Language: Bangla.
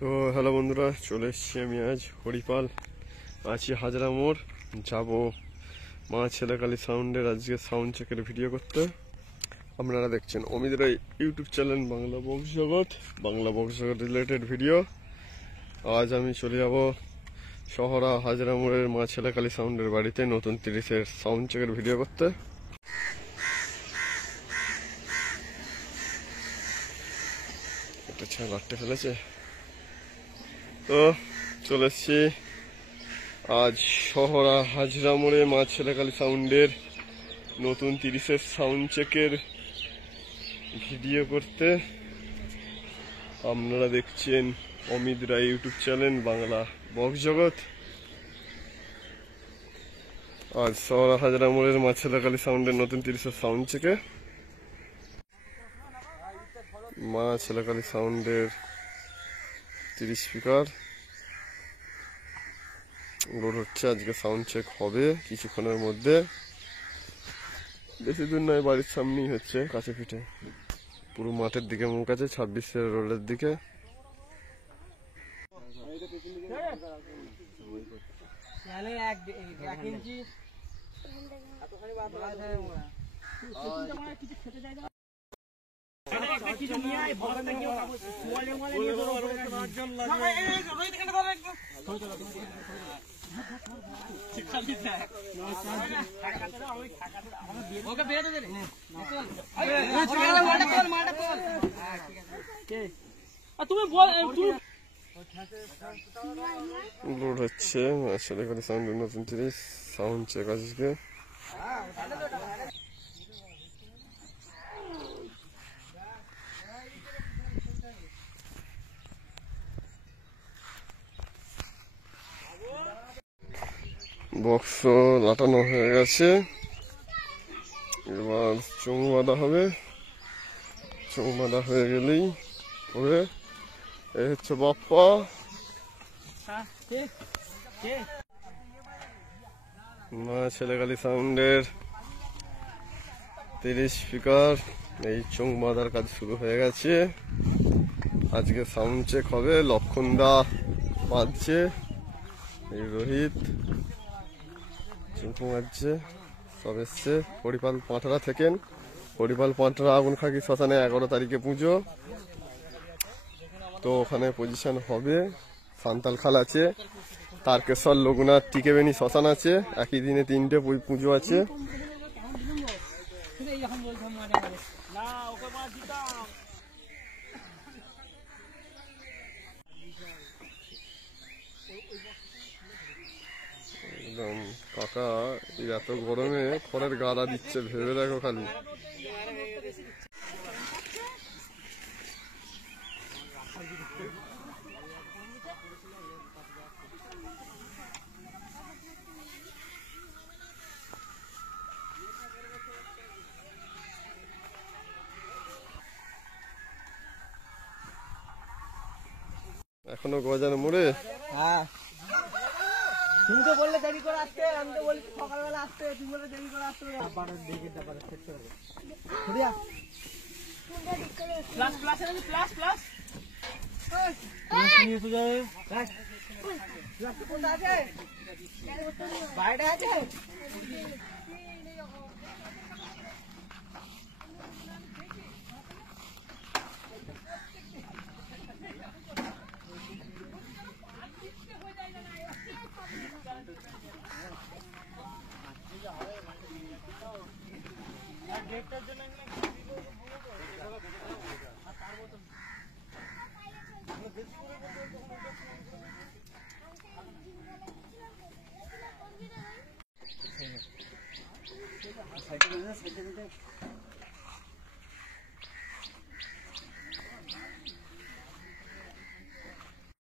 তো হ্যালো বন্ধুরা, চলে এসেছি আমি আজ হরিপাল, আছি হাজরা মোড়। যাব মা ছেলেকালী সাউন্ডের আজকে সাউন্ড চেকের ভিডিও করতে। আপনারা দেখছেন অমিত রায় ইউটিউব চ্যানেল বাংলা বক্স জগৎ, বাংলা বক্স জগৎ রিলেটেড ভিডিও। আজ আমি চলে যাব শহরা হাজরা মোড়ের মা ছেলেকালী সাউন্ডের বাড়িতে নতুন 30-এর সাউন্ড চেকের ভিডিও করতে। একটা ছেলে লাট্টে ফেলেছে। তো চলে এসছি আজ শহরা হাজরা মোড়ে মা ছেলেকালী সাউন্ডের নতুন 30-এর সাউন্ড চেকের ভিডিও করতে। আপনারা দেখছেন অমিত রায় ইউটিউব চ্যানেল বাংলা বক্স জগৎ। আজ শহরা হাজরা মোড়ের মা ছেলেকালী সাউন্ডের নতুন 30-এর সাউন্ড চেকে মা ছেলেকালী সাউন্ডের 30 স্পিকার লোড হচ্ছে। আজকে সাউন্ড চেক হবে কিছুক্ষণের মধ্যে, বেশি দূর নয়, বাড়ির সামনেই হচ্ছে, কাছে পিঠে, পুরো মাঠের দিকে মুখ আছে, 26 রোডের দিকে। লোড হচ্ছে ছেলেকালী সাউন্ডের নতুন 30 সাউন্ড চেক আজকে। বক্স লাটানো হয়ে গেছে, এবার চোঙ বাঁধা হবে। চোঙ বাঁধা হয়ে গেলেই হবে। এই হচ্ছে বাপ্পা। মা ছেলেকালী সাউন্ডের 30 স্পিকার এই চোঙ বাঁধার কাজ শুরু হয়ে গেছে। আজকে সাউন্ড চেক হবে। লক্ষণদা বাঁধছে, এই রোহিত চুমকু মারছে, সব এসছে। হরিপাল পাঁঠরা থেকেন, হরিপাল পাঁঠরা আগুন খাকি শ্মশানে 11 তারিখে পুজো, তো ওখানে পজিশন হবে। সান্তাল খাল আছে, তারকেশ্বর লোকনাথ টিকেবেনি শ্মশান আছে, একই দিনে 3টে পুজো আছে। একদম কাকা এত গরমে খড়ের গাদা দিচ্ছে, ভেবে দেখো খালি। এখনো গজানো মোড়ে। হ্যাঁ, তুমি তো বললে দেরি করে আসতে, আমি তো বলি সকালবেলা আসতে, তুমি বলে দেরি করে আসতে। বাইরে আছে। সাইকেল